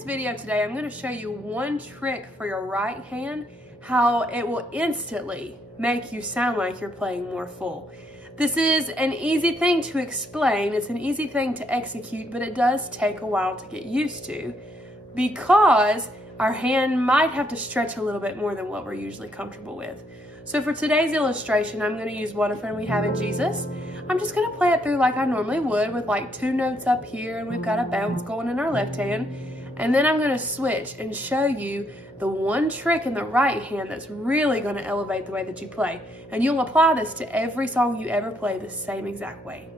this video today, I'm going to show you one trick for your right hand, how it will instantly make you sound like you're playing more full. This is an easy thing to explain, it's an easy thing to execute, but it does take a while to get used to because our hand might have to stretch a little bit more than what we're usually comfortable with. So for today's illustration, I'm going to use What a Friend We Have in Jesus. I'm just going to play it through like I normally would with like 2 notes up here, and we've got a bounce going in our left hand. And then I'm going to switch and show you the one trick in the right hand that's really going to elevate the way that you play. And you'll apply this to every song you ever play the same exact way.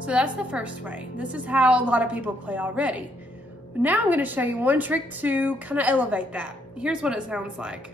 So that's the first way. This is how a lot of people play already. But now I'm going to show you one trick to kind of elevate that. Here's what it sounds like.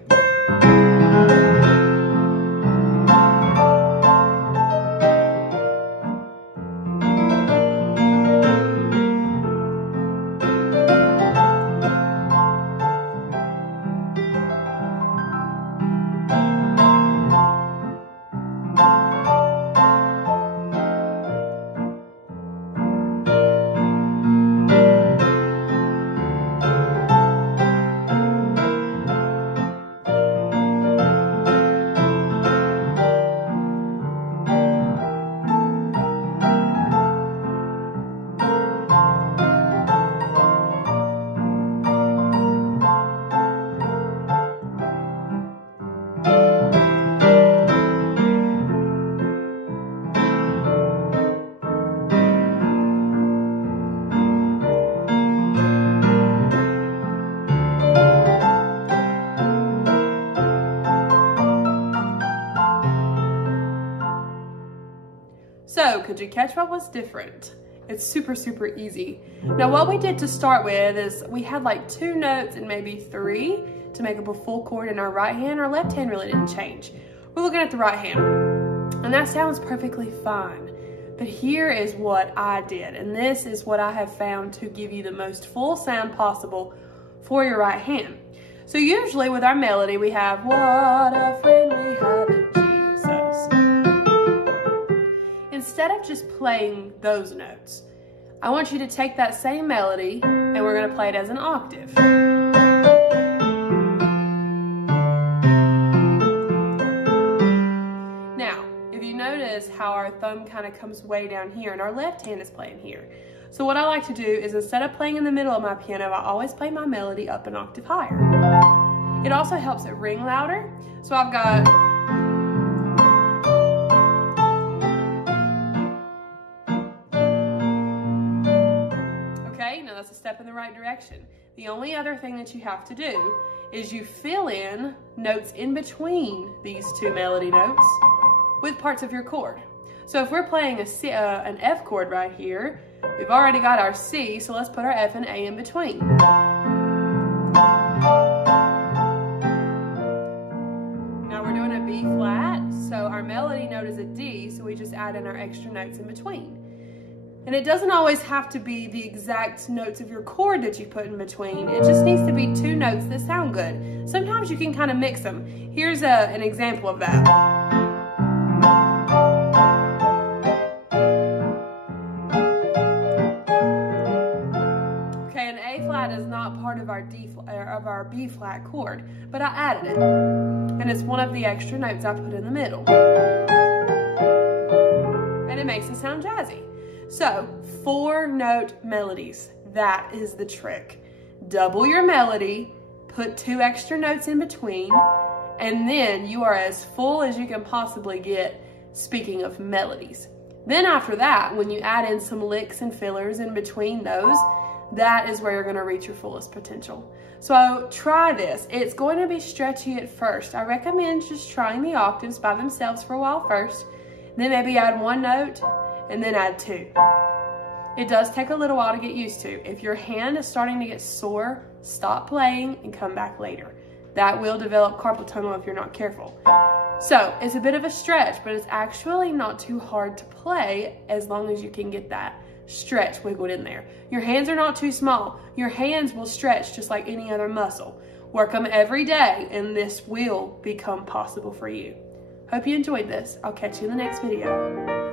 So, could you catch what was different? It's super, super easy. Now, what we did to start with is we had like 2 notes and maybe 3 to make up a full chord in our right hand. Our left hand really didn't change. We're looking at the right hand, and that sounds perfectly fine. But here is what I did, and this is what I have found to give you the most full sound possible for your right hand. So usually with our melody, we have, what a friend we have in Jesus. Instead of just playing those notes, I want you to take that same melody and we're going to play it as an octave. Now, if you notice how our thumb kind of comes way down here and our left hand is playing here. So what I like to do is instead of playing in the middle of my piano, I always play my melody up an octave higher. It also helps it ring louder. So I've got... Now that's a step in the right direction. The only other thing that you have to do is you fill in notes in between these 2 melody notes with parts of your chord. So if we're playing an F chord right here, we've already got our C, so let's put our F and A in between. Now we're doing a B flat, so our melody note is a D, so we just add in our extra notes in between. And it doesn't always have to be the exact notes of your chord that you put in between. It just needs to be 2 notes that sound good. Sometimes you can kind of mix them. Here's an example of that. Okay, an A flat is not part of our B flat chord, but I added it. And it's one of the extra notes I put in the middle. And it makes it sound jazzy. So 4-note melodies, that is the trick. Double your melody, put 2 extra notes in between, and then you are as full as you can possibly get, speaking of melodies. Then after that, when you add in some licks and fillers in between those, that is where you're going to reach your fullest potential. So try this. It's going to be stretchy at first. I recommend just trying the octaves by themselves for a while first, then maybe add 1 note and then add 2. It does take a little while to get used to. If your hand is starting to get sore, stop playing and come back later. That will develop carpal tunnel if you're not careful. So it's a bit of a stretch, but it's actually not too hard to play as long as you can get that stretch wiggled in there. Your hands are not too small. Your hands will stretch just like any other muscle. Work them every day and this will become possible for you. Hope you enjoyed this. I'll catch you in the next video.